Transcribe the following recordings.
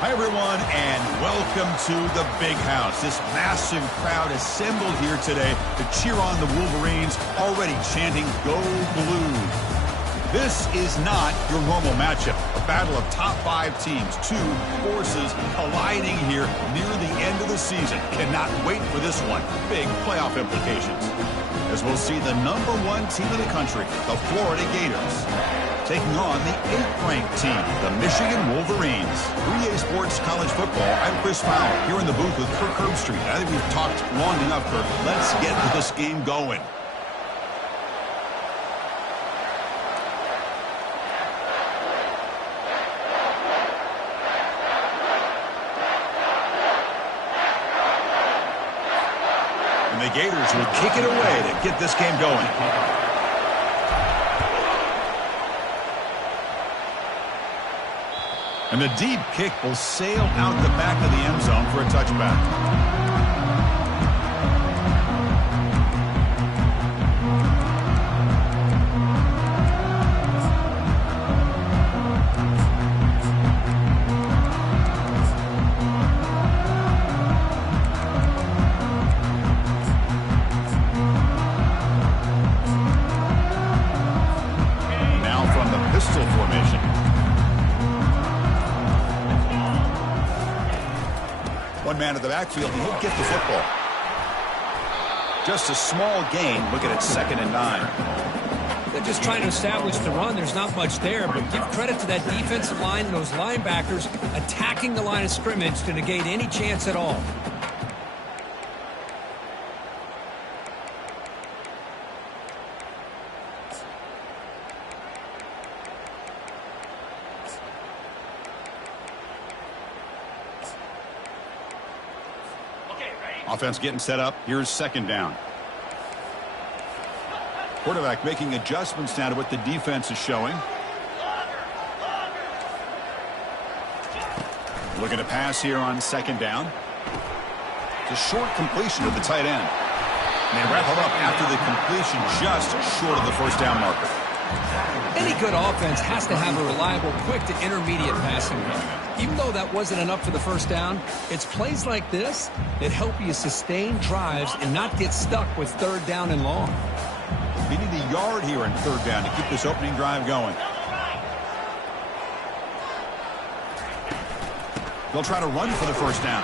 Hi, everyone, and welcome to the Big House. This massive crowd assembled here today to cheer on the Wolverines, already chanting, "Go Blue." This is not your normal matchup. A battle of top 5 teams, 2 forces colliding here near the end of the season. Cannot wait for this one. Big playoff implications. As we'll see the #1 team in the country, the Florida Gators, taking on the 8th-ranked team, the Michigan Wolverines. 3A Sports College Football, I'm Chris Fowler, here in the booth with Kirk Herbstreit. I think we've talked long enough, Kirk. Let's get this game going. And the Gators will kick it away to get this game going. And the deep kick will sail out the back of the end zone for a touchback. Now from the pistol formation. One man at the backfield, and he'll get the football. Just a small gain. Look at it, 2nd and 9. They're just trying to establish the run. There's not much there, but give credit to that defensive line and those linebackers attacking the line of scrimmage to negate any chance at all. Offense getting set up. Here's 2nd down. Quarterback making adjustments now to what the defense is showing. Looking to pass here on 2nd down. It's a short completion to the tight end. And they wrap it up after the completion just short of the 1st down marker. Any good offense has to have a reliable, quick to intermediate passing game. Even though that wasn't enough for the 1st down, it's plays like this that help you sustain drives and not get stuck with 3rd down and long. We need a yard here in 3rd down to keep this opening drive going. They'll try to run for the 1st down.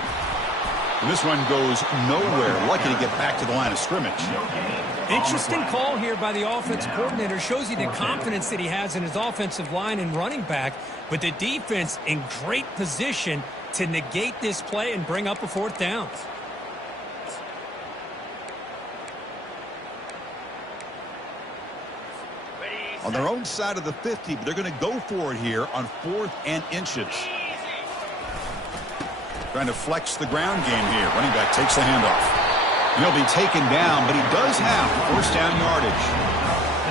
And this one goes nowhere. Lucky to get back to the line of scrimmage. Interesting call here by the offensive coordinator. Shows you the confidence that he has in his offensive line and running back. But the defense in great position to negate this play and bring up a 4th down. On their own side of the 50, but they're going to go for it here on 4th and inches. Trying to flex the ground game here. Running back takes the handoff. He'll be taken down, but he does have 1st down yardage.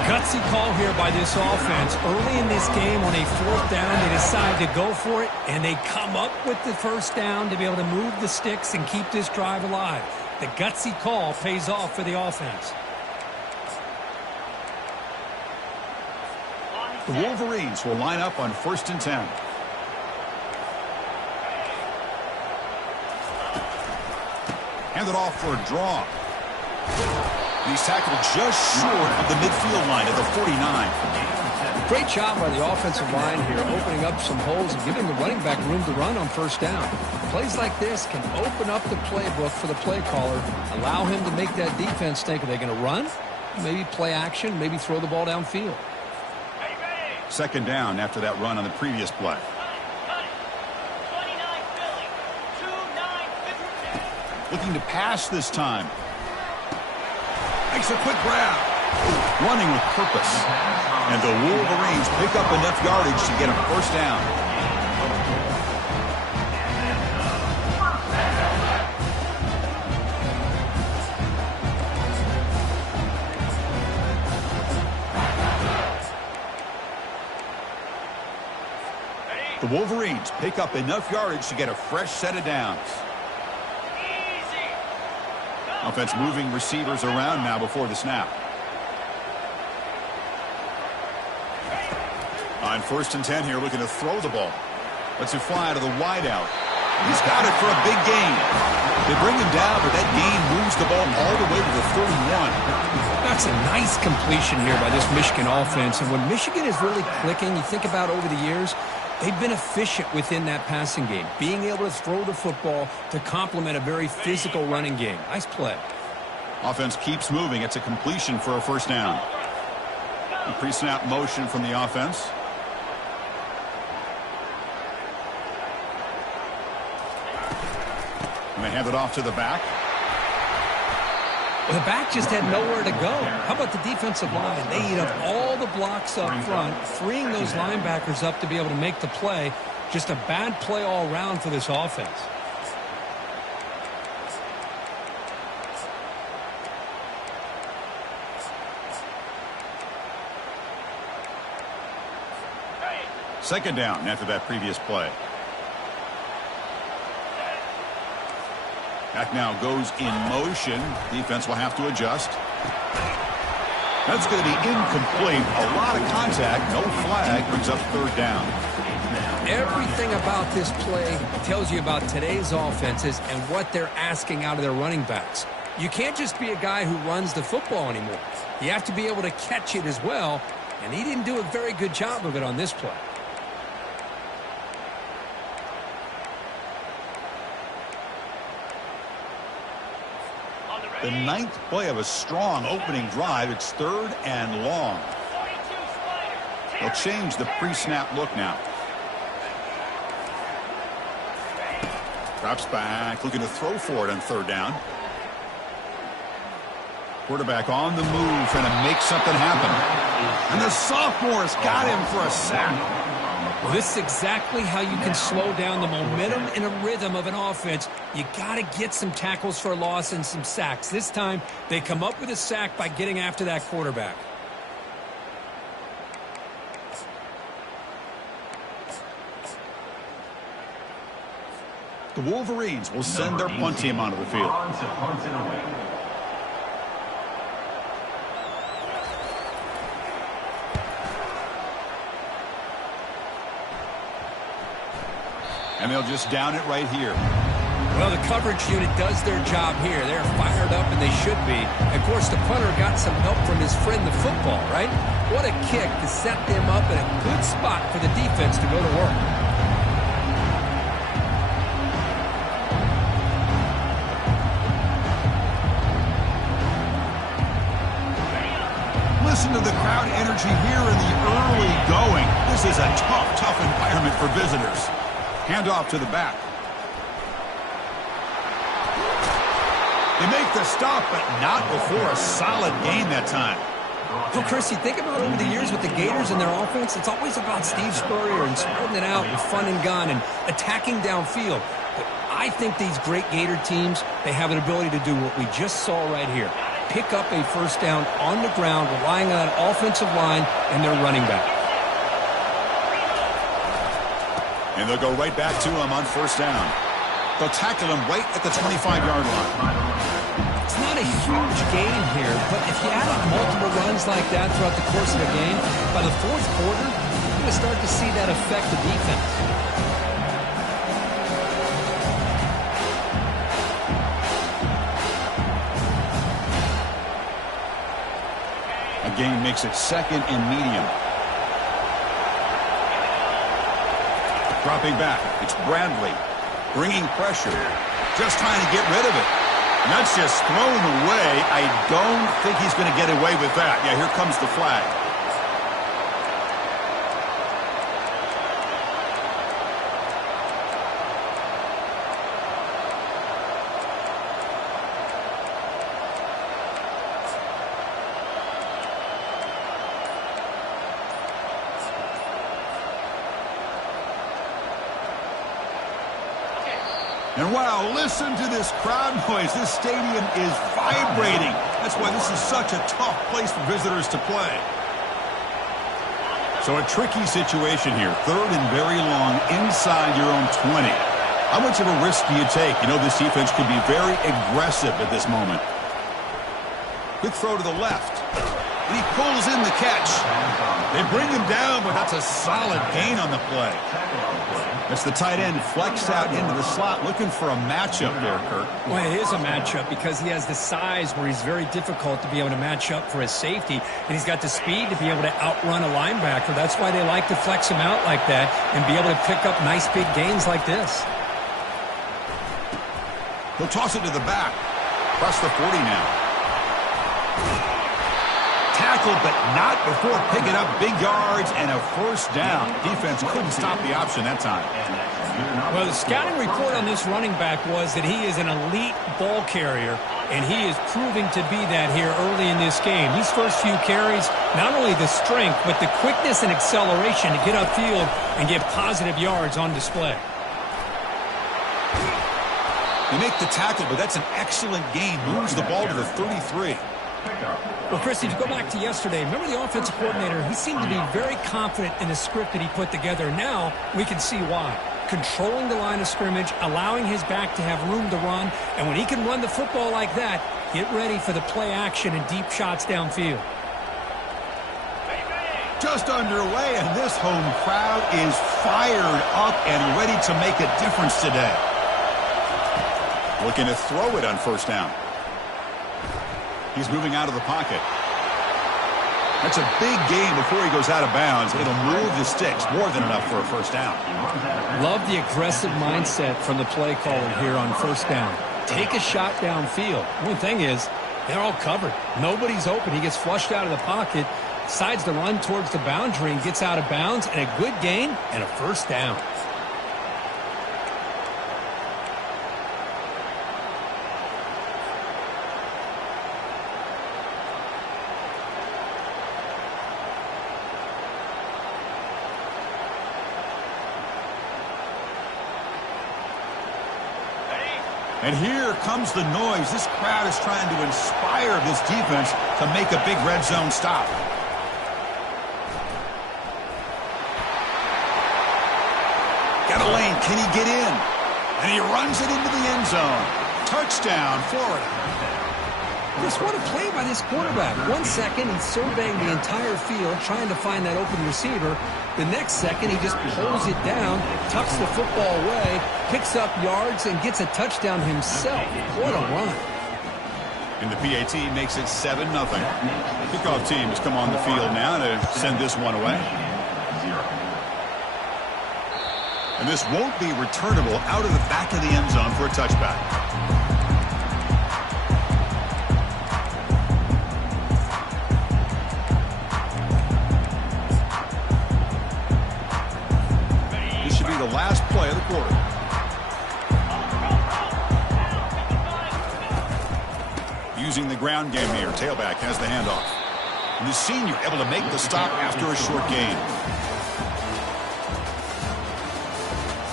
Gutsy call here by this offense. Early in this game on a 4th down, they decide to go for it, and they come up with the 1st down to be able to move the sticks and keep this drive alive. The gutsy call pays off for the offense. The Wolverines will line up on 1st and 10. Hand it off for a draw. He's tackled just short of the midfield line at the 49. Great job by the offensive line here, opening up some holes and giving the running back room to run on 1st down. Plays like this can open up the playbook for the play caller, allow him to make that defense think, are they going to run? Maybe play action, maybe throw the ball downfield. 2nd down after that run on the previous play. Looking to pass this time. Makes a quick grab. Running with purpose. And the Wolverines pick up enough yardage to get a 1st down. The Wolverines pick up enough yardage to get a fresh set of downs. Offense moving receivers around now before the snap. On 1st and 10 here, looking to throw the ball. Lets it fly to the wideout. He's got it for a big gain. They bring him down, but that gain moves the ball all the way to the 31. That's a nice completion here by this Michigan offense. And when Michigan is really clicking, you think about over the years, they've been efficient within that passing game, being able to throw the football to complement a very physical running game. Nice play. Offense keeps moving. It's a completion for a first down. Pre-snap motion from the offense. And they hand it off to the back. Well, the back just had nowhere to go. How about the defensive line? They eat up all the blocks up front, freeing those linebackers up to be able to make the play. Just a bad play all around for this offense. Second down after that previous play. Back now goes in motion. Defense will have to adjust. That's going to be incomplete. A lot of contact. No flag. Brings up third down. Everything about this play tells you about today's offenses and what they're asking out of their running backs. You can't just be a guy who runs the football anymore. You have to be able to catch it as well, and he didn't do a very good job of it on this play. The ninth play of a strong opening drive. It's third and long. They'll change the pre-snap look now. Drops back, looking to throw for it on third down. Quarterback on the move, trying to make something happen. And the sophomore's got him for a sack. Well, this is exactly how you can slow down the momentum and a rhythm of an offense. You got to get some tackles for a loss and some sacks. This time, they come up with a sack by getting after that quarterback. The Wolverines will send their punt team onto the field. And they'll just down it right here. Well, the coverage unit does their job here. They're fired up, and they should be. Of course, the punter got some help from his friend, the football, right? What a kick to set them up in a good spot for the defense to go to work. Listen to the crowd energy here in the early going. This is a tough environment for visitors. Handoff to the back. They make the stop, but not before a solid gain that time. Well, Chris, you think about over the years with the Gators and their offense, it's always about Steve Spurrier and spreading it out and fun and gun and attacking downfield. But I think these great Gator teams, they have an ability to do what we just saw right here. Pick up a first down on the ground, relying on that offensive line and their running back. And they'll go right back to him on first down. They'll tackle him right at the 25-yard line. It's not a huge gain here, but if you add up multiple runs like that throughout the course of the game, by the fourth quarter, you're going to start to see that affect the defense. A gain makes it second and medium. Dropping back, it's Bradley, bringing pressure, just trying to get rid of it. And that's just thrown away. I don't think he's going to get away with that. Yeah, here comes the flag. And wow, listen to this crowd noise. This stadium is vibrating. That's why this is such a tough place for visitors to play. So a tricky situation here. Third and very long inside your own 20. How much of a risk do you take? You know, this defense could be very aggressive at this moment. Quick throw to the left. And he pulls in the catch. They bring him down, but that's a solid gain on the play. It's the tight end flexed out into the slot, looking for a matchup there, Kirk. Well, it is a matchup because he has the size where he's very difficult to be able to match up for his safety, and he's got the speed to be able to outrun a linebacker. That's why they like to flex him out like that and be able to pick up nice big gains like this. He'll toss it to the back. Across the 40 now. Tackled, but not before picking up big yards and a first down. Defense couldn't stop the option that time. Well, the scouting report on this running back was that he is an elite ball carrier, and he is proving to be that here early in this game. These first few carries, not only the strength, but the quickness and acceleration to get upfield and get positive yards on display. They make the tackle, but that's an excellent gain. Moves the ball to the 33. Well, Chris, if you go back to yesterday, remember the offensive coordinator, he seemed to be very confident in the script that he put together. Now we can see why. Controlling the line of scrimmage, allowing his back to have room to run, and when he can run the football like that, get ready for the play action and deep shots downfield. Just underway, and this home crowd is fired up and ready to make a difference today. Looking to throw it on first down. He's moving out of the pocket. That's a big gain before he goes out of bounds. It'll move the sticks, more than enough for a first down. Love the aggressive mindset from the play caller here on first down. Take a shot downfield. One thing is, they're all covered. Nobody's open. He gets flushed out of the pocket, decides to run towards the boundary and gets out of bounds, and a good gain and a first down. And here comes the noise. This crowd is trying to inspire this defense to make a big red zone stop. Got a lane. Can he get in? And he runs it into the end zone. Touchdown, Florida. Just what a play by this quarterback. 1 second, he's surveying the entire field, trying to find that open receiver. The next second, he just pulls it down, tucks the football away, picks up yards, and gets a touchdown himself. What a run. And the PAT makes it 7-0. Kickoff team has come on the field now to send this one away. And this won't be returnable out of the back of the end zone for a touchback. The last play of the quarter. Using the ground game here. Tailback has the handoff. And the senior able to make the stop after a short gain.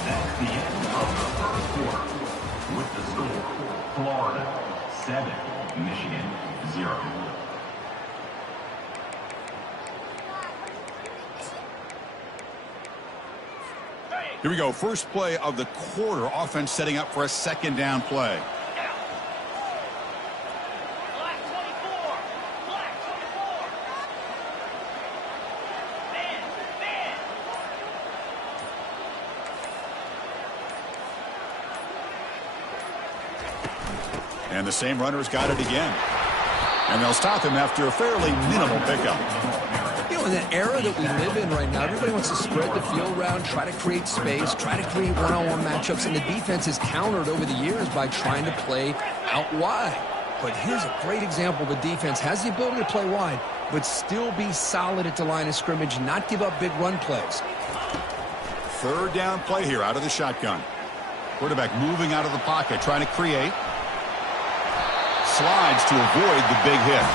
That's the end of the first quarter. With the score, Florida 7, Michigan 0. Here we go. First play of the quarter. Offense setting up for a second down play. Black 24. Black 24. Man. And the same runner's got it again. And they'll stop him after a fairly minimal pickup. You know, in the era that we live in right now, everybody wants to spread the field around, try to create space, try to create one-on-one matchups, and the defense is countered over the years by trying to play out wide. But here's a great example. The defense has the ability to play wide, but still be solid at the line of scrimmage, not give up big run plays. Third down play here out of the shotgun. Quarterback moving out of the pocket, trying to create. Slides to avoid the big hit.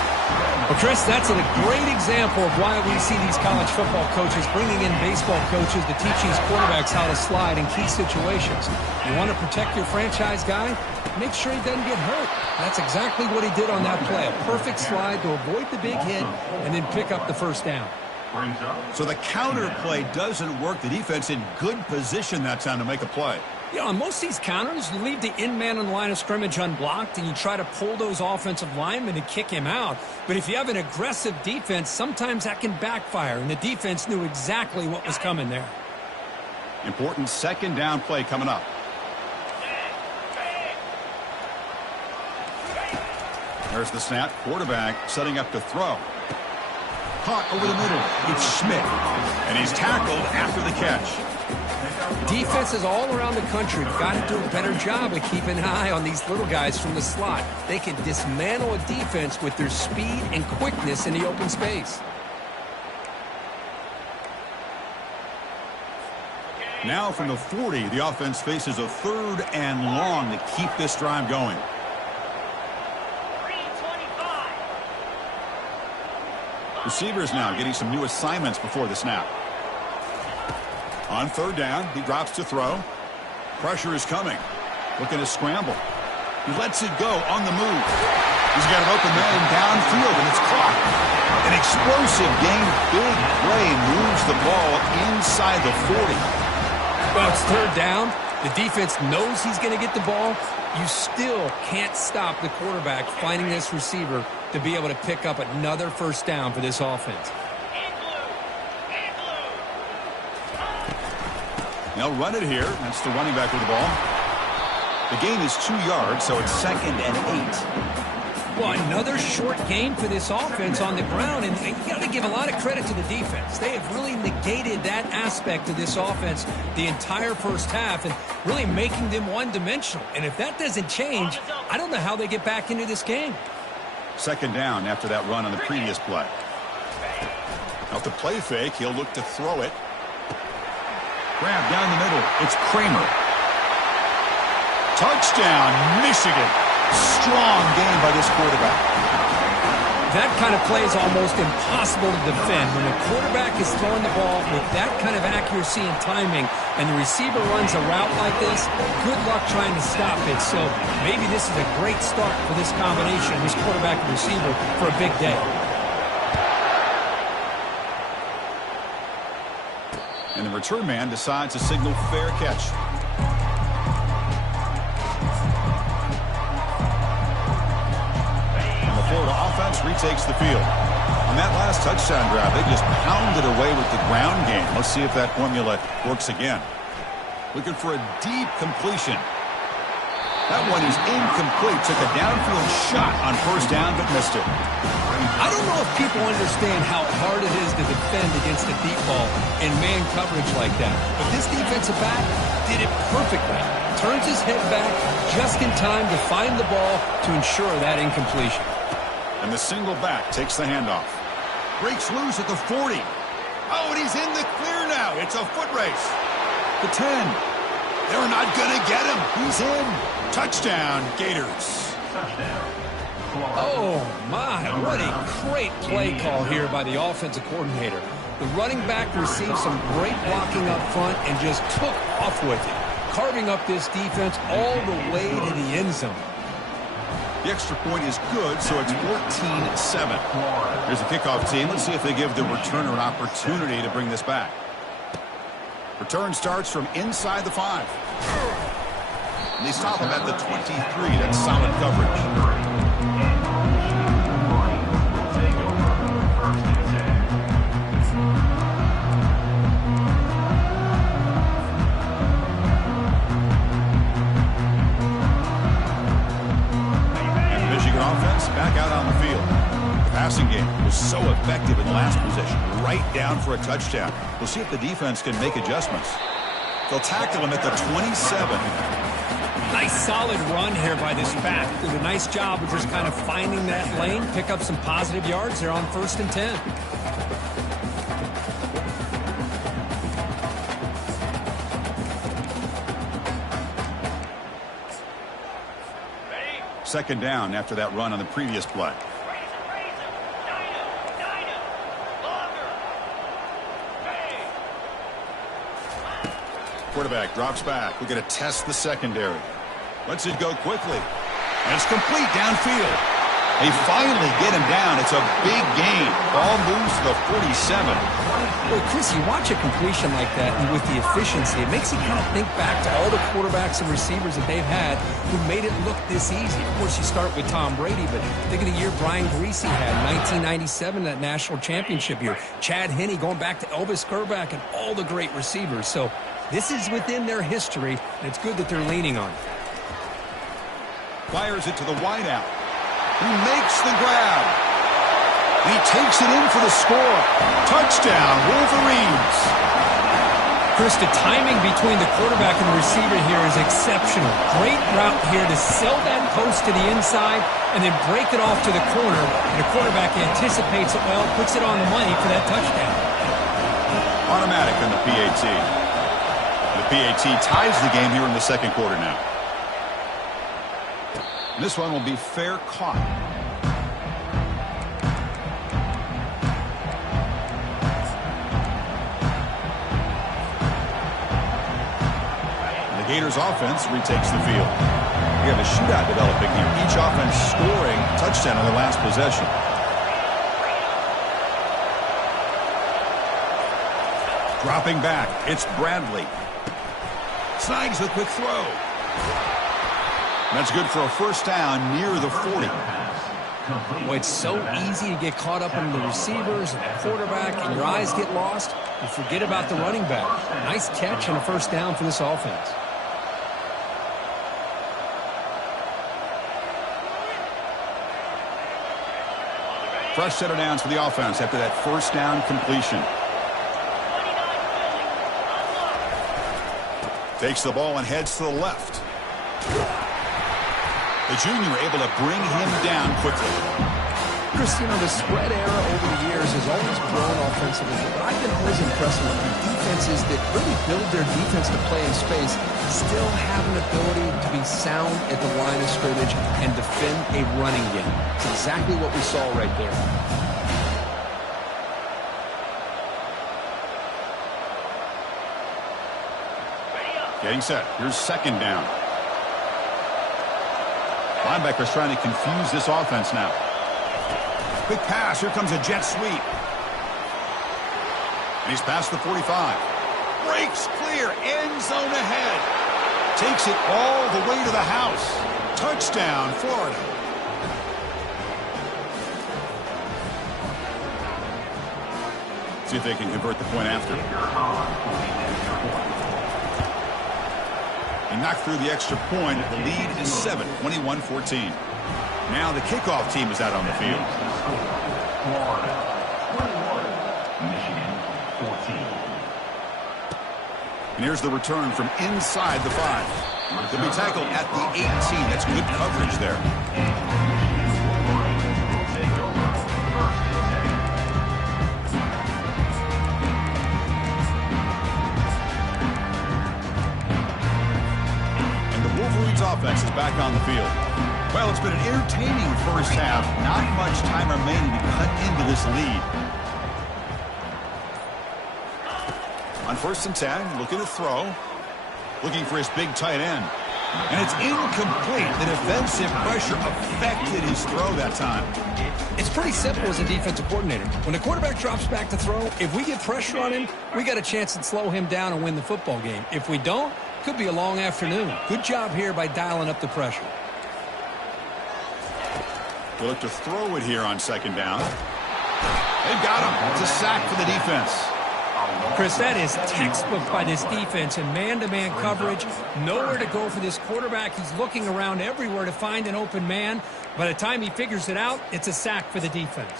Well, Chris, that's a great example of why we see these college football coaches bringing in baseball coaches to teach these quarterbacks how to slide in key situations. You want to protect your franchise guy? Make sure he doesn't get hurt. That's exactly what he did on that play. A perfect slide to avoid the big hit and then pick up the first down. So the counter play doesn't work. The defense in good position that time to make a play. You know, on most of these counters, you leave the in-man on the line of scrimmage unblocked, and you try to pull those offensive linemen to kick him out. But if you have an aggressive defense, sometimes that can backfire, and the defense knew exactly what was coming there. Important second down play coming up. There's the snap. Quarterback setting up to throw. Caught over the middle. It's Schmidt. And he's tackled after the catch. Defenses all around the country got to do a better job of keeping an eye on these little guys from the slot. They can dismantle a defense with their speed and quickness in the open space. Now from the 40, the offense faces a 3rd and long to keep this drive going. 3:25. Receivers now getting some new assignments before the snap. On 3rd down, he drops to throw. Pressure is coming. Looking to scramble. He lets it go on the move. He's got an open man downfield, and it's caught. An explosive game. Big play moves the ball inside the 40. Well, it's 3rd down. The defense knows he's going to get the ball. You still can't stop the quarterback finding this receiver to be able to pick up another 1st down for this offense. They'll run it here. That's the running back with the ball. The gain is 2 yards, so it's 2nd and 8. Well, another short game for this offense on the ground, and you got to give a lot of credit to the defense. They have really negated that aspect of this offense the entire 1st half and really making them one-dimensional. And if that doesn't change, I don't know how they get back into this game. 2nd down after that run on the previous play. Now, the play fake, he'll look to throw it. Grab down the middle. It's Kramer. Touchdown, Michigan. Strong game by this quarterback. That kind of play is almost impossible to defend. When the quarterback is throwing the ball with that kind of accuracy and timing, and the receiver runs a route like this, good luck trying to stop it. So maybe this is a great start for this combination, this quarterback and receiver, for a big day. And the return man decides to signal fair catch. And the Florida offense retakes the field. On that last touchdown drive, they just pounded away with the ground game. Let's see if that formula works again. Looking for a deep completion. That one is incomplete. Took a downfield shot on 1st down, but missed it. I don't know if people understand how hard it is to defend against a deep ball in man coverage like that. But this defensive back did it perfectly. Turns his head back just in time to find the ball to ensure that incompletion. And the single back takes the handoff. Breaks loose at the 40. Oh, and he's in the clear now. It's a foot race. The 10. They're not going to get him. He's in. Touchdown, Gators. Touchdown. Oh, my. What a great play call here by the offensive coordinator. The running back received some great blocking up front and just took off with it, carving up this defense all the way to the end zone. The extra point is good, so it's 14-7. Here's the kickoff team. Let's see if they give the returner an opportunity to bring this back. Return starts from inside the 5. And they stop him at the 23. That's solid coverage. Back out on the field. The passing game was so effective in the last possession. Right down for a touchdown. We'll see if the defense can make adjustments. They'll tackle him at the 27. Nice solid run here by this back. Did a nice job of just kind of finding that lane, pick up some positive yards there on 1st and 10. Second down after that run on the previous play. Quarterback drops back. We're going to test the secondary. Lets it go quickly. And it's complete downfield. They finally get him down. It's a big gain. Ball moves to the 47. Well, Chris, you watch a completion like that, and with the efficiency, it makes you kind of think back to all the quarterbacks and receivers that they've had who made it look this easy. Of course, you start with Tom Brady, but think of the year Brian Greasy had, 1997, that national championship year. Chad Henne going back to Elvis Kerback and all the great receivers. So this is within their history, and it's good that they're leaning on it. Fires it to the wideout. He makes the grab. He takes it in for the score. Touchdown, Wolverines. Chris, the timing between the quarterback and the receiver here is exceptional. Great route here to sell that post to the inside and then break it off to the corner. And the quarterback anticipates it well, puts it on the money for that touchdown. Automatic on the PAT. The PAT ties the game here in the second quarter now. This one will be fair caught. The Gators offense retakes the field. We have a shootout developing here. Each offense scoring a touchdown on their last possession. Dropping back, it's Bradley. Snags the quick throw. That's good for a first down near the 40. Well, it's so easy to get caught up in the receivers and the quarterback, and your eyes get lost. You forget about the running back. Nice catch and a first down for this offense. Fresh set of downs for the offense after that first down completion. Takes the ball and heads to the left. The junior able to bring him down quickly. Chris, you know, the spread era over the years has always grown offensively, but I've been always impressed with the defenses that really build their defense to play in space, still have an ability to be sound at the line of scrimmage and defend a running game. It's exactly what we saw right there. Getting set. Here's second down. Linebacker's trying to confuse this offense now. Quick pass. Here comes a jet sweep. And he's past the 45. Breaks clear. End zone ahead. Takes it all the way to the house. Touchdown, Florida. See if they can convert the point after. He knocked through the extra point. The lead is 7, 21-14. Now the kickoff team is out on the field. Florida 21, Michigan 14. And here's the return from inside the 5. They'll be tackled at the 18. That's good coverage there. Wolverines offense is back on the field. Well, it's been an entertaining first half. Not much time remaining to cut into this lead. On 1st and 10, looking to throw. Looking for his big tight end. And it's incomplete. The defensive pressure affected his throw that time. It's pretty simple as a defensive coordinator. When the quarterback drops back to throw, if we get pressure on him, we got a chance to slow him down and win the football game. If we don't, could be a long afternoon. Good job here by dialing up the pressure. We'll look to throw it here on second down. They've got him. It's a sack for the defense. Chris, that is textbook by this defense in man-to-man coverage. Nowhere to go for this quarterback. He's looking around everywhere to find an open man. By the time he figures it out, it's a sack for the defense.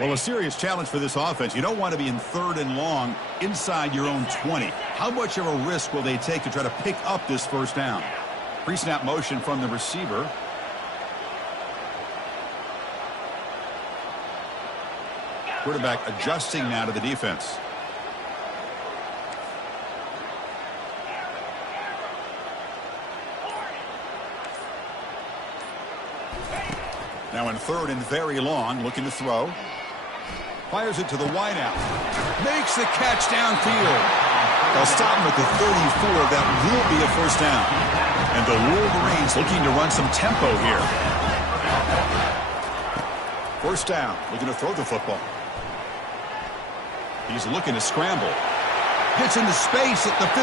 Well, a serious challenge for this offense. You don't want to be in 3rd and long inside your own 20. How much of a risk will they take to try to pick up this first down? Pre-snap motion from the receiver. Quarterback adjusting now to the defense. Now in 3rd and very long, looking to throw. Fires it to the wideout. Makes the catch downfield. They'll stop him at the 34. That will be a first down. And the Wolverines looking to run some tempo here. First down, looking to throw the football. He's looking to scramble. Gets into space at the 50.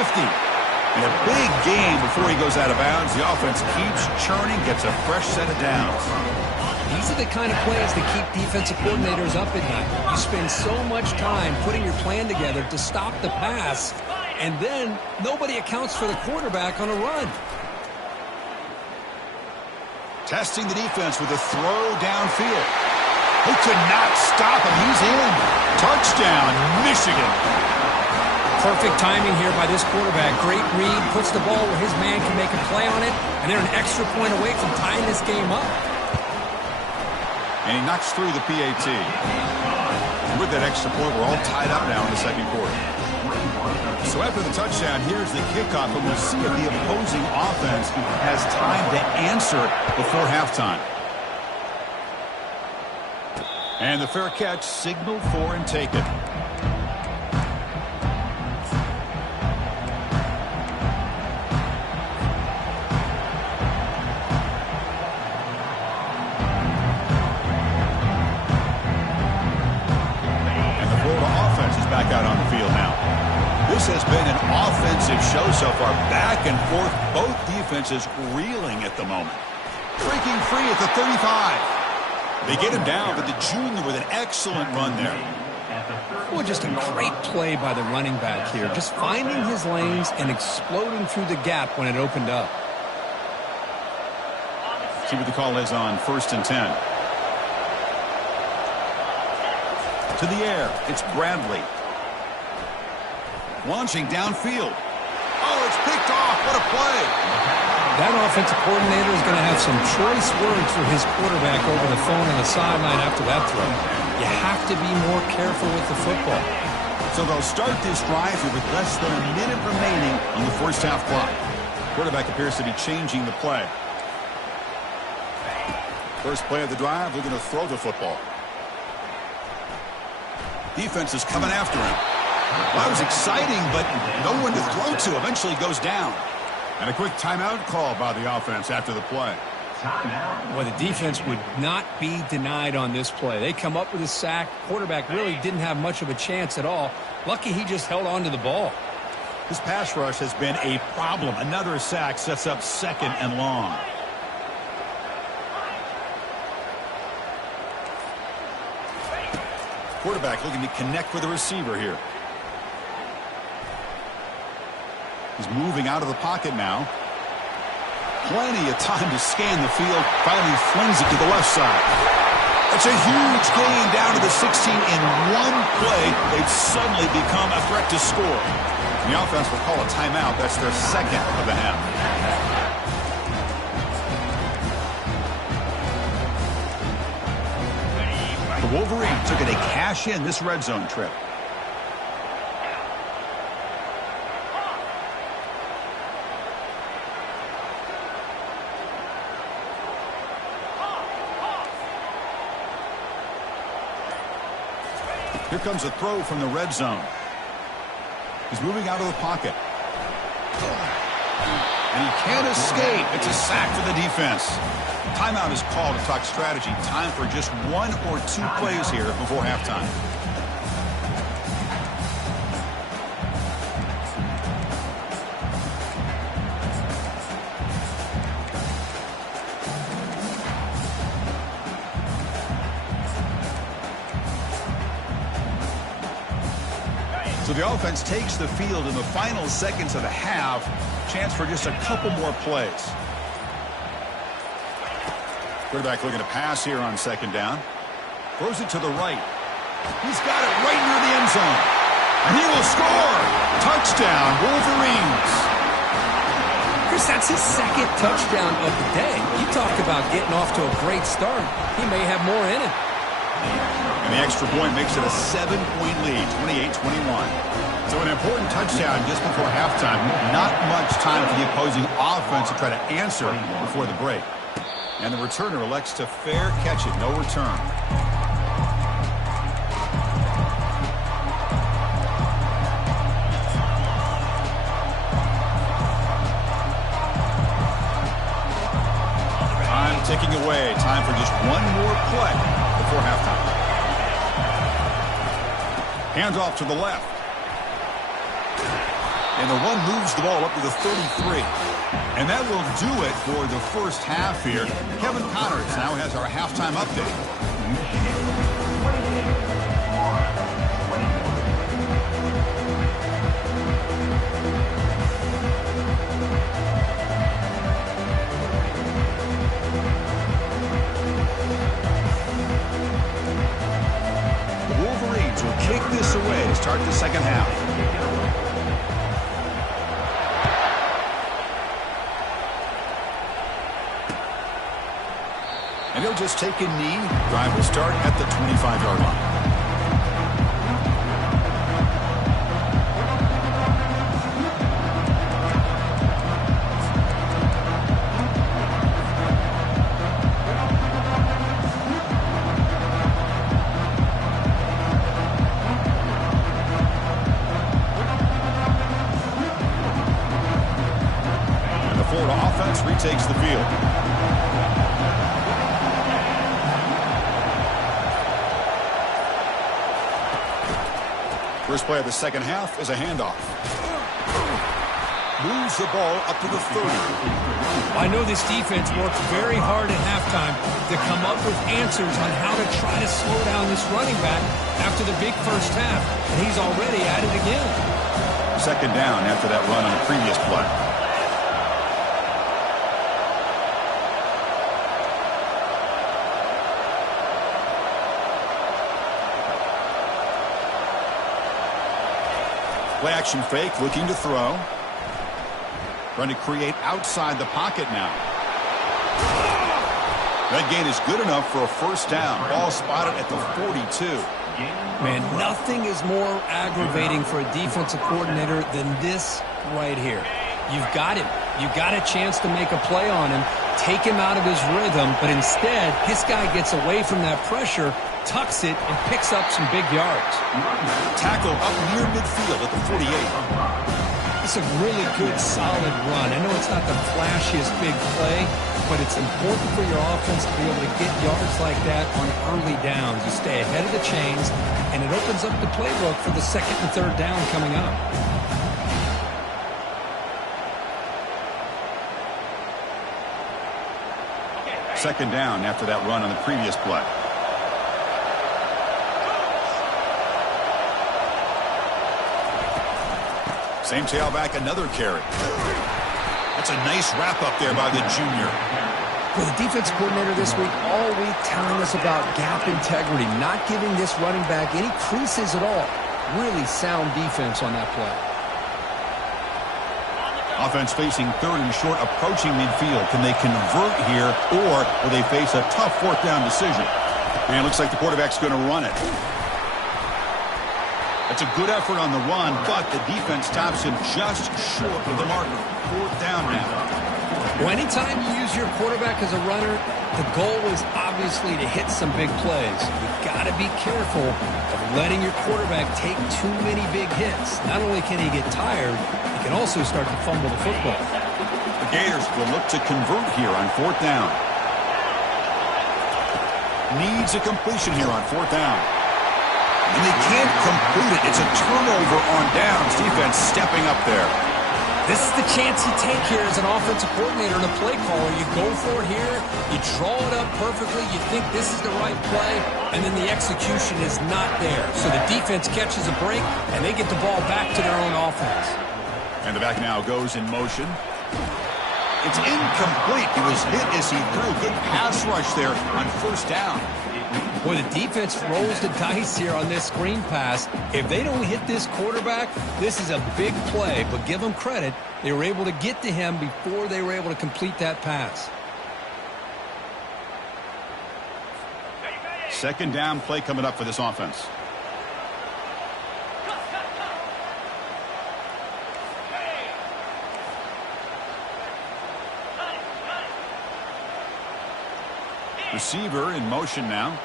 And a big gain before he goes out of bounds. The offense keeps churning, gets a fresh set of downs. These are the kind of plays that keep defensive coordinators up at night. You spend so much time putting your plan together to stop the pass, and then nobody accounts for the quarterback on a run. Testing the defense with a throw downfield. He could not stop him. He's in. Touchdown, Michigan. Perfect timing here by this quarterback. Great read, puts the ball where his man can make a play on it, and they're an extra point away from tying this game up. And he knocks through the PAT. And with that extra point, we're all tied up now in the second quarter. So after the touchdown, here's the kickoff, and we'll see if the opposing offense has time to answer before halftime. And the fair catch signaled for and taken. Back out on the field now. This has been an offensive show so far. Back and forth. Both defenses reeling at the moment. Breaking free at the 35. They get him down, but the junior with an excellent run there. Well, just a great play by the running back here. Just finding his lanes and exploding through the gap when it opened up. See what the call is on 1st and 10. To the air. It's Bradley. Launching downfield. Oh, it's picked off. What a play. That offensive coordinator is going to have some choice words for his quarterback over the phone on the sideline after that throw. You have to be more careful with the football. So they'll start this drive with less than a minute remaining on the first half clock. Quarterback appears to be changing the play. First play of the drive, looking to throw the football. Defense is coming after him. That was exciting, but no one to throw to. Eventually goes down. And a quick timeout call by the offense after the play. Well, the defense would not be denied on this play. They come up with a sack. Quarterback really didn't have much of a chance at all. Lucky he just held on to the ball. This pass rush has been a problem. Another sack sets up 2nd and long. Quarterback looking to connect with the receiver here. He's moving out of the pocket now. Plenty of time to scan the field. Finally flings it to the left side. That's a huge gain down to the 16 in one play. They've suddenly become a threat to score. And the offense will call a timeout. That's their 2nd of the half. The Wolverines took it a cash in this red zone trip. Here comes a throw from the red zone. He's moving out of the pocket. And he can't escape. It's a sack for the defense. Timeout is called to talk strategy. Time for just 1 or 2 plays here before halftime. So the offense takes the field in the final seconds of the half. Chance for just a couple more plays. Quarterback looking to pass here on 2nd down. Throws it to the right. He's got it right near the end zone. And he will score. Touchdown, Wolverines. Chris, that's his 2nd touchdown of the day. You talk about getting off to a great start. He may have more in it. And the extra point makes it a 7-point lead, 28-21. So an important touchdown just before halftime. Not much time for the opposing offense to try to answer before the break. And the returner elects to fair catch it. No return. underway. Time for just one more play before halftime. Hands off to the left. And the run moves the ball up to the 33. And that will do it for the first half here. Kevin Connors now has our halftime update. The Wolverines will kick this away to start the second half. And he'll just take a knee. Drive will start at the 25-yard line. And the Florida offense retakes the field. First play of the second half is a handoff. Moves the ball up to the 30. I know this defense worked very hard at halftime to come up with answers on how to try to slow down this running back after the big first half. And he's already at it again. Second down after that run on the previous play. Play action fake, looking to throw. Trying to create outside the pocket now. That gain is good enough for a first down. Ball spotted at the 42. Man, nothing is more aggravating for a defensive coordinator than this right here. You've got him. You've got a chance to make a play on him, take him out of his rhythm, but instead, this guy gets away from that pressure, tucks it, and picks up some big yards. Tackle up near midfield at the 48. It's a really good, solid run. I know it's not the flashiest big play, but it's important for your offense to be able to get yards like that on early downs. You stay ahead of the chains, and it opens up the playbook for the second and third down coming up. Second down after that run on the previous play. Same tailback, another carry. That's a nice wrap up there by the junior. Well, the defense coordinator this week all week telling us about gap integrity, not giving this running back any creases at all. Really sound defense on that play. Offense facing third and short, approaching midfield. Can they convert here, or will they face a tough fourth down decision? And it looks like the quarterback's going to run it. That's a good effort on the run, but the defense stops him just short of the marker. Fourth down now. Well, anytime you use your quarterback as a runner, the goal is obviously to hit some big plays. You've got to be careful of letting your quarterback take too many big hits. Not only can he get tired, he can also start to fumble the football. The Gators will look to convert here on fourth down. Needs a completion here on fourth down. And they can't complete it. It's a turnover on downs. Defense stepping up there. This is the chance you take here as an offensive coordinator and a play caller. You go for it here. You draw it up perfectly. You think this is the right play, and then the execution is not there. So the defense catches a break, and they get the ball back to their own offense. And the back now goes in motion. It's incomplete. He was hit as he threw. Good pass rush there on first down. Boy, the defense rolls the dice here on this screen pass. If they don't hit this quarterback, this is a big play. But give them credit. They were able to get to him before they were able to complete that pass. Second down play coming up for this offense. Receiver in motion now.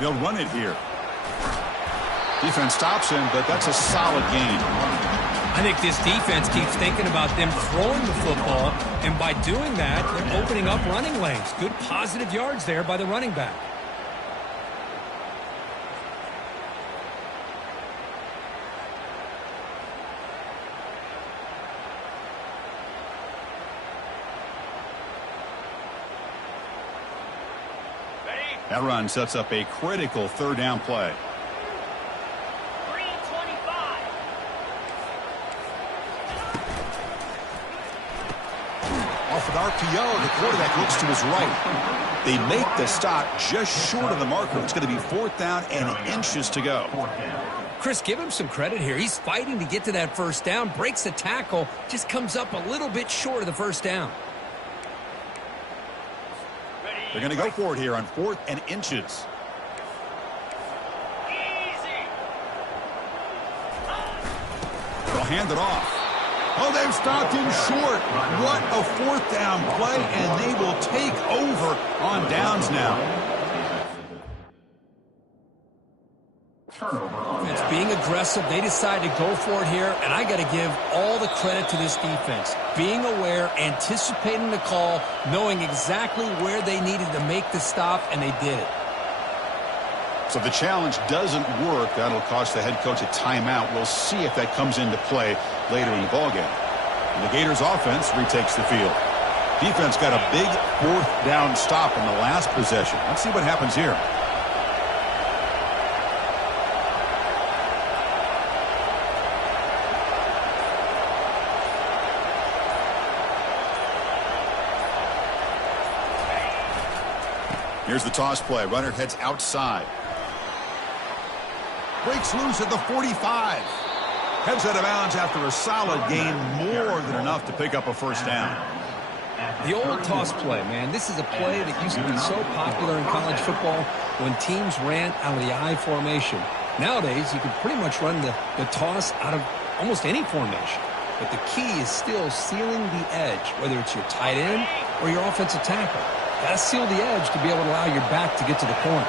They'll run it here. Defense stops him, but that's a solid gain. I think this defense keeps thinking about them throwing the football, and by doing that, they're opening up running lanes. Good positive yards there by the running back. That run sets up a critical third down play. 3:25. Off with RPO, the quarterback looks to his right. They make the stop just short of the marker. It's going to be 4th down and inches to go. Chris, give him some credit here. He's fighting to get to that first down, breaks the tackle, just comes up a little bit short of the first down. They're going to go for it here on 4th and inches. Easy. They'll hand it off. Oh, they've stopped him short. What a 4th down play, and they will take over on downs now. It's being aggressive. They decide to go for it here, and I got to give all the credit to this defense. Being aware, anticipating the call, knowing exactly where they needed to make the stop, and they did it. So the challenge doesn't work. That'll cost the head coach a timeout. We'll see if that comes into play later in the ballgame. And the Gators offense retakes the field. Defense got a big 4th down stop in the last possession. Let's see what happens here. Here's the toss play. Runner heads outside. Breaks loose at the 45. Heads out of bounds after a solid gain, more than enough to pick up a first down. The old toss play, man. This is a play that used to be so popular in college football when teams ran out of the I formation. Nowadays, you can pretty much run the toss out of almost any formation. But the key is still sealing the edge, whether it's your tight end or your offensive tackle. Got to seal the edge to be able to allow your back to get to the corner.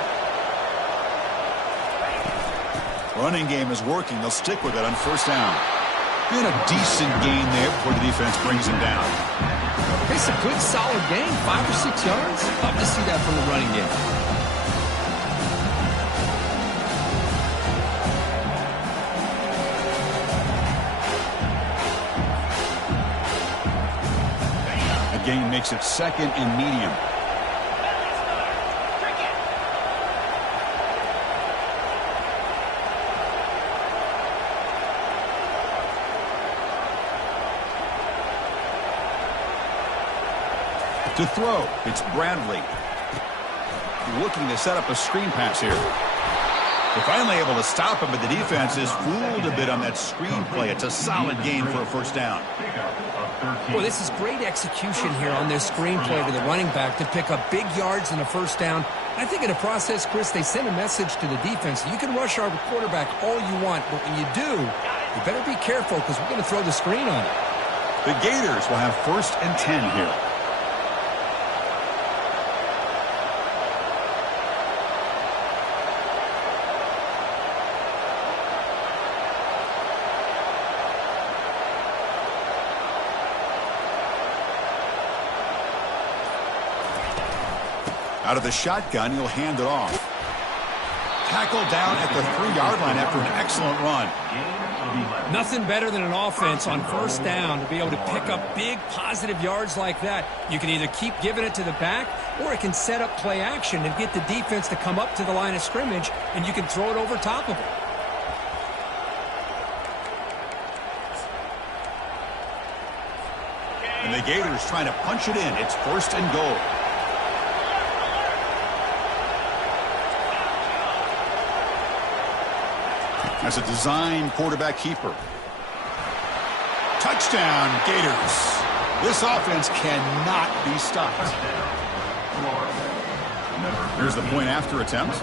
Running game is working. They'll stick with it on first down. Been a decent gain there before the defense brings him down. It's a good, solid gain, 5 or 6 yards. Love to see that from the running game. The gain makes it 2nd and medium. To throw, it's Bradley. Looking to set up a screen pass here. They're finally able to stop him, but the defense is fooled a bit on that screen play. It's a solid gain for a first down. Well, this is great execution here on this screen play to the running back to pick up big yards in the first down. I think in the process, Chris, they send a message to the defense. You can rush our quarterback all you want, but when you do, you better be careful because we're going to throw the screen on it. The Gators will have 1st and 10 here. Out of the shotgun, he'll hand it off. Tackled down at the 3-yard line after an excellent run. Nothing better than an offense on first down to be able to pick up big positive yards like that. You can either keep giving it to the back, or it can set up play action and get the defense to come up to the line of scrimmage, and you can throw it over top of it. And the Gators trying to punch it in. It's 1st and goal. As a design quarterback keeper. Touchdown, Gators. This offense cannot be stopped. Here's the point after attempt.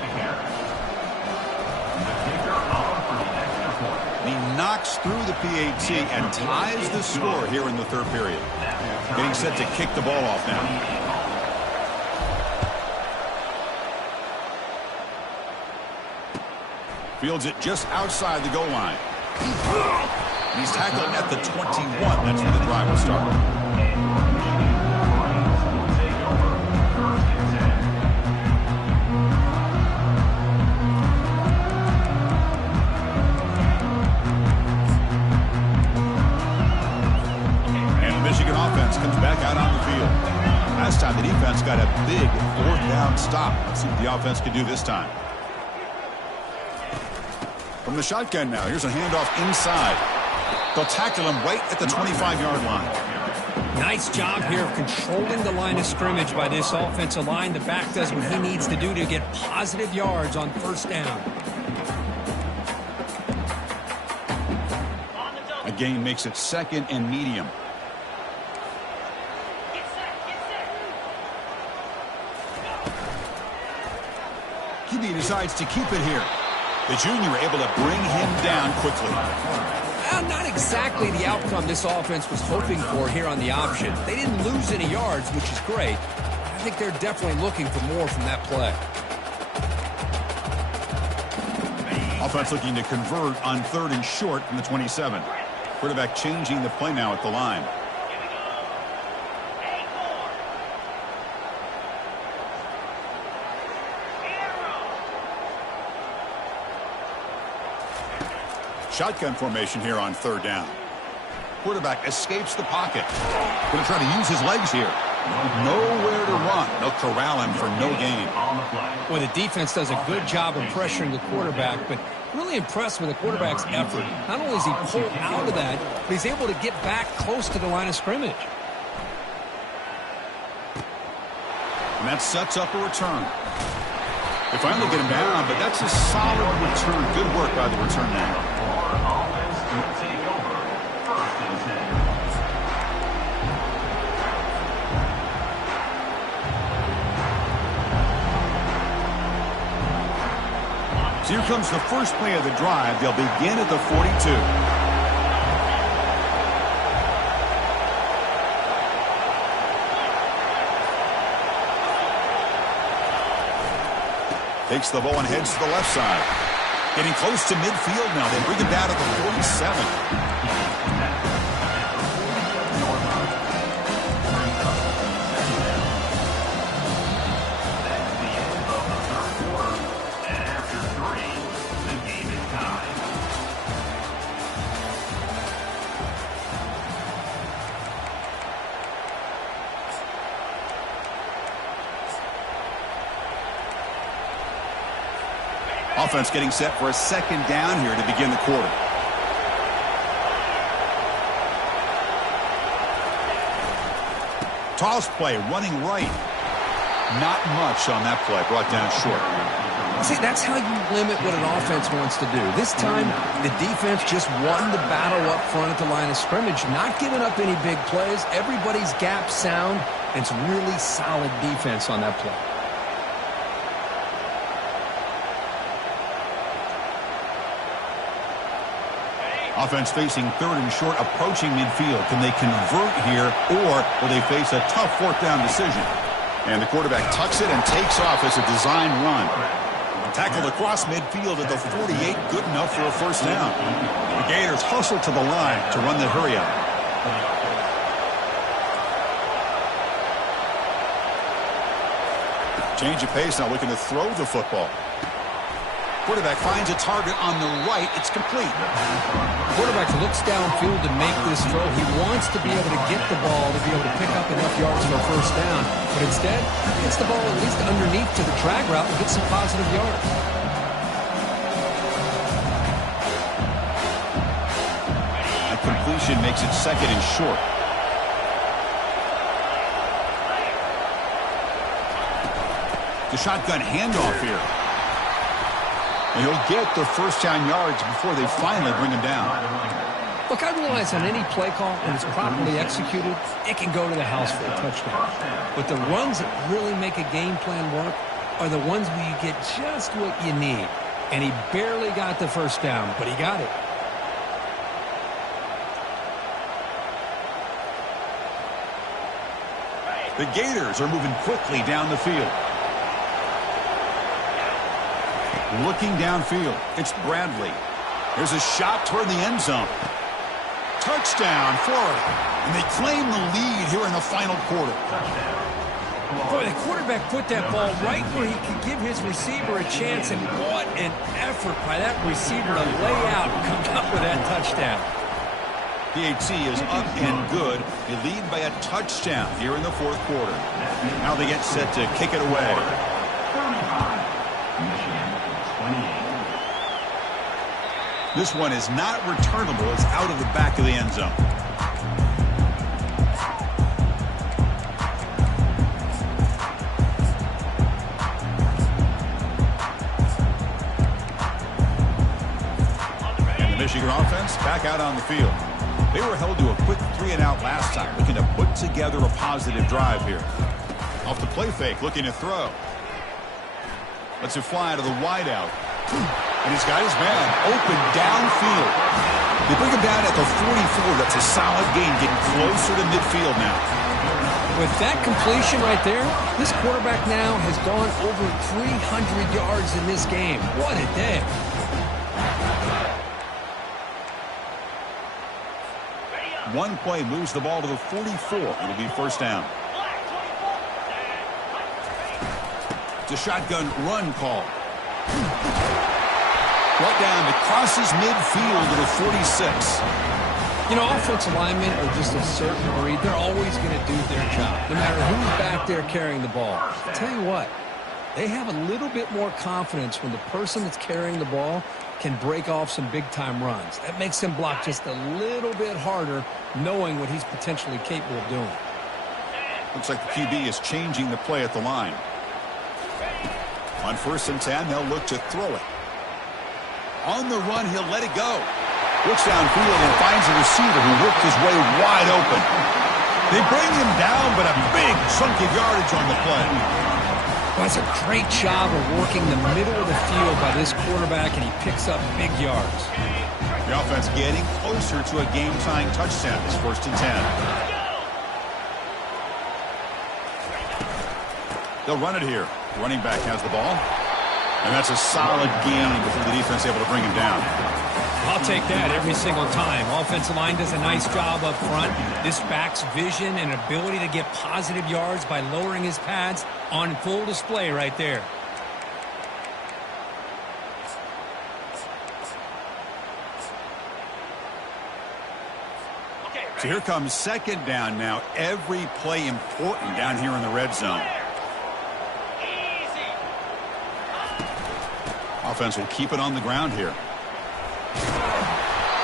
He knocks through the PAT and ties the score here in the 3rd period. Getting set to kick the ball off now. Fields it just outside the goal line. He's tackled at the 21. That's where the drive will start. And the Michigan offense comes back out on the field. Last time the defense got a big fourth down stop. Let's see what the offense can do this time. From the shotgun now, here's a handoff inside. They'll tackle him right at the 25-yard line. Nice job here of controlling the line of scrimmage by this offensive line. The back does what he needs to do to get positive yards on first down. A gain makes it second and medium. QB decides to keep it here. The junior able to bring him down quickly. Not exactly the outcome this offense was hoping for here on the option. They didn't lose any yards, which is great. I think they're definitely looking for more from that play. Offense looking to convert on 3rd and short from the 27. Quarterback changing the play now at the line. Shotgun formation here on 3rd down. Quarterback escapes the pocket. Going to try to use his legs here. Nowhere to run. They'll corral him for no gain. Well, the defense does a good job of pressuring the quarterback, but really impressed with the quarterback's effort. Not only is he pulled out of that, but he's able to get back close to the line of scrimmage. And that sets up a return. They finally get him down, but that's a solid return. Good work by the return man. So here comes the first play of the drive. They'll begin at the 42. Takes the ball and heads to the left side. Getting close to midfield now. They bring him down at the 47. Offense getting set for a second down here to begin the quarter. Toss play, running right. Not much on that play, brought down short. See, that's how you limit what an offense wants to do. This time, the defense just won the battle up front at the line of scrimmage, not giving up any big plays. Everybody's gap sound, and it's really solid defense on that play. Offense facing 3rd and short, approaching midfield. Can they convert here, or will they face a tough 4th down decision? And the quarterback tucks it and takes off as a design run. Tackled across midfield at the 48, good enough for a first down. The Gators hustle to the line to run the hurry up. Change of pace now, looking to throw the football. Quarterback finds a target on the right. It's complete. Quarterback looks downfield to make this throw. He wants to be able to get the ball to be able to pick up enough yards for a first down. But instead, gets the ball at least underneath to the drag route and gets some positive yards. That completion makes it 2nd and short. The shotgun handoff here. And he'll get the first down yards before they finally bring him down. Look, I realize on any play call, when it's properly executed, it can go to the house for a touchdown. But the runs that really make a game plan work are the ones where you get just what you need. And he barely got the first down, but he got it. The Gators are moving quickly down the field. Looking downfield, it's Bradley. There's a shot toward the end zone. Touchdown, Florida. And they claim the lead here in the final quarter. Boy, the quarterback put that ball right where he could give his receiver a chance, and what an effort by that receiver to lay out and come up with that touchdown. PAT is up and good. They lead by a touchdown here in the fourth quarter. Now they get set to kick it away. 35. Michigan 28. This one is not returnable. It's out of the back of the end zone. And the Michigan offense back out on the field. They were held to a quick 3-and-out last time, looking to put together a positive drive here. Off the play fake, looking to throw. Lets it fly to the wideout. And he's got his man open downfield. They bring him down at the 44. That's a solid gain, getting closer to midfield now. With that completion right there, this quarterback now has gone over 300 yards in this game. What a day. One play moves the ball to the 44. It'll be first down. It's a shotgun run call. Right down, it crosses midfield to the 46. You know, offensive linemen are just a certain breed. They're always going to do their job, no matter who's back there carrying the ball. I'll tell you what, they have a little bit more confidence when the person that's carrying the ball can break off some big-time runs. That makes him block just a little bit harder, knowing what he's potentially capable of doing. Looks like the QB is changing the play at the line. On 1st and 10, they'll look to throw it. On the run, he'll let it go. Looks downfield and finds a receiver who worked his way wide open. They bring him down, but a big chunk of yardage on the play. Well, that's a great job of working the middle of the field by this quarterback, and he picks up big yards. The offense getting closer to a game-tying touchdown. It's 1st and 10. They'll run it here. Running back has the ball. And that's a solid gain before the defense able to bring him down. I'll take that every single time. Offensive line does a nice job up front. This back's vision and ability to get positive yards by lowering his pads on full display right there. So here comes second down now. Every play important down here in the red zone. Offense will keep it on the ground here.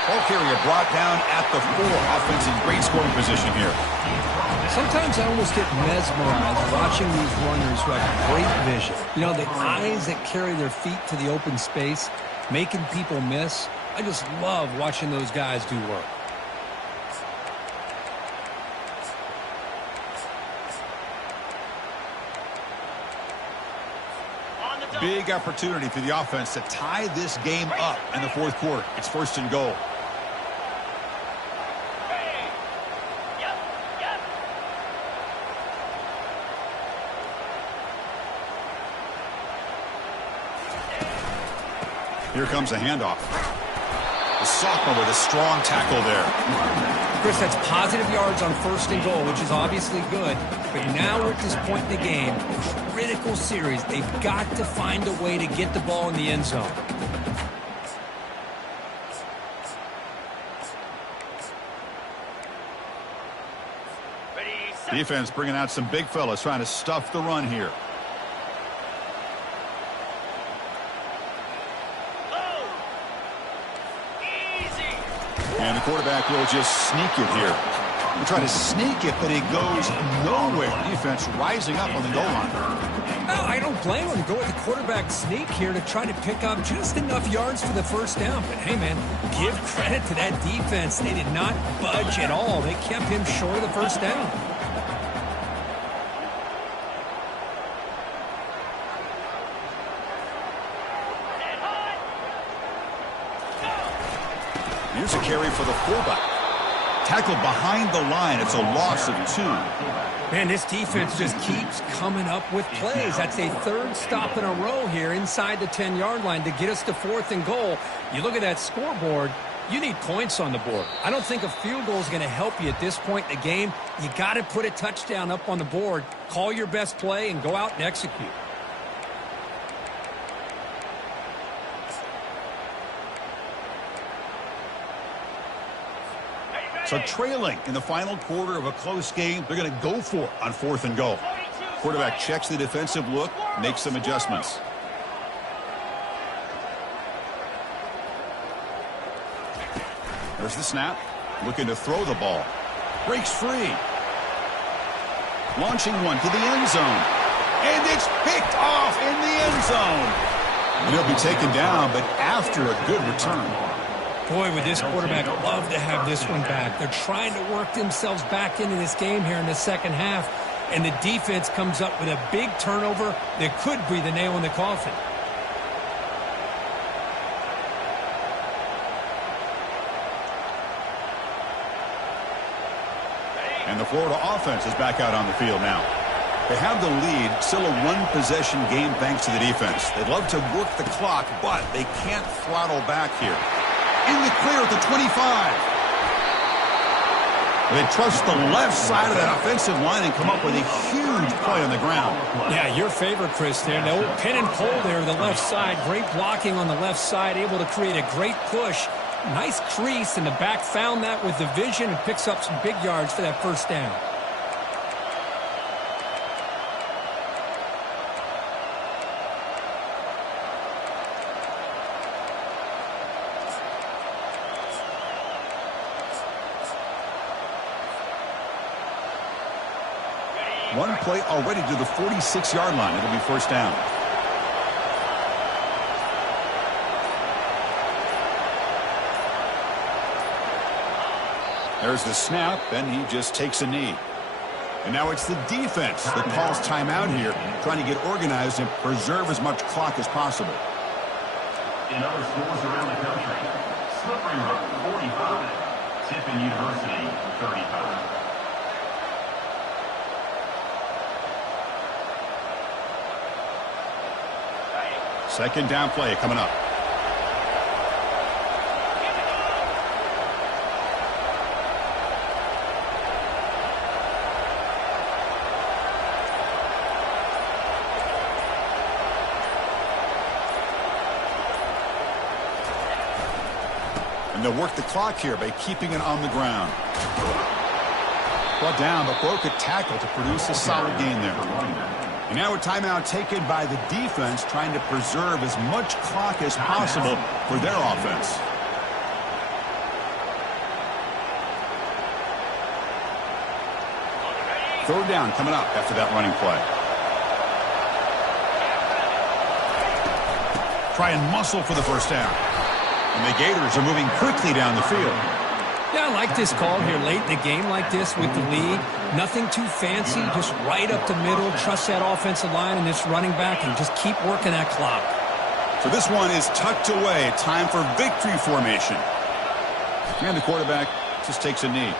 Ball carrier brought down at the 4. Offense in great scoring position here. Sometimes I almost get mesmerized watching these runners who have great vision. You know, the eyes that carry their feet to the open space, making people miss. I just love watching those guys do work. Big opportunity for the offense to tie this game up in the fourth quarter. It's 1st and goal. Here comes a handoff. The sophomore with a strong tackle there. Chris, that's positive yards on 1st and goal, which is obviously good. But now we're at this point in the game, critical series. They've got to find a way to get the ball in the end zone. Defense bringing out some big fellas trying to stuff the run here. And the quarterback will just sneak it here. We'll try to sneak it, but it goes nowhere. Defense rising up on the goal line. No, I don't blame them. Go with the quarterback sneak here to try to pick up just enough yards for the first down. But, hey, man, give credit to that defense. They did not budge at all. They kept him short of the first down. Here's a carry for the fullback. Tackled behind the line. It's a loss of 2. Man, this defense just keeps coming up with plays. That's a 3rd stop in a row here inside the 10-yard line to get us to 4th and goal. You look at that scoreboard, You need points on the board. I don't think a field goal is going to help you at this point in the game. You got to put a touchdown up on the board, call your best play, and go out and execute. So trailing in the final quarter of a close game, they're going to go for it on 4th and goal. Quarterback checks the defensive look, makes some adjustments. There's the snap. Looking to throw the ball. Breaks free. Launching one to the end zone. And it's picked off in the end zone. And he'll be taken down, but after a good return. Boy, would this quarterback love to have this one back. They're trying to work themselves back into this game here in the second half. And the defense comes up with a big turnover that could be the nail in the coffin. And the Florida offense is back out on the field now. They have the lead, still a one-possession game thanks to the defense. They'd love to work the clock, but they can't throttle back here. In the clear at the 25. They trust the left side of that offensive line and come up with a huge play on the ground. Yeah, your favorite, Chris, there. The old pin and pull there, the left side. Great blocking on the left side, able to create a great push. Nice crease, and the back found that with the vision and picks up some big yards for that first down. One play already to the 46-yard line. It'll be first down. There's the snap, and he just takes a knee. And now it's the defense that calls timeout here, trying to get organized and preserve as much clock as possible. In other schools around the country, Slippery Road 45, Tiffin University 35. Second down play coming up. And they'll work the clock here by keeping it on the ground. Brought down, but broke a tackle to produce a solid gain there. And now a timeout taken by the defense, trying to preserve as much clock as possible for their offense. Third down coming up after that running play. Try and muscle for the first down. And the Gators are moving quickly down the field. Yeah, I like this call here late in the game like this with the lead. Nothing too fancy, just right up the middle. Trust that offensive line and this running back and just keep working that clock. So this one is tucked away. Time for victory formation. And the quarterback just takes a knee.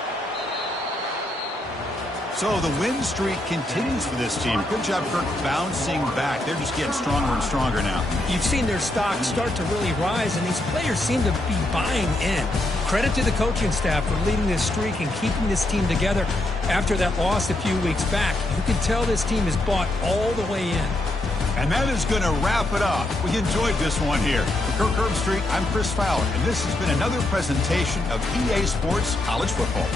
So the win streak continues for this team. Good job, Kirk, bouncing back. They're just getting stronger and stronger now. You've seen their stock start to really rise, and these players seem to be buying in. Credit to the coaching staff for leading this streak and keeping this team together after that loss a few weeks back. You can tell this team is bought all the way in. And that is going to wrap it up. We enjoyed this one here. For Kirk Herbstreit, I'm Chris Fowler, and this has been another presentation of EA Sports College Football.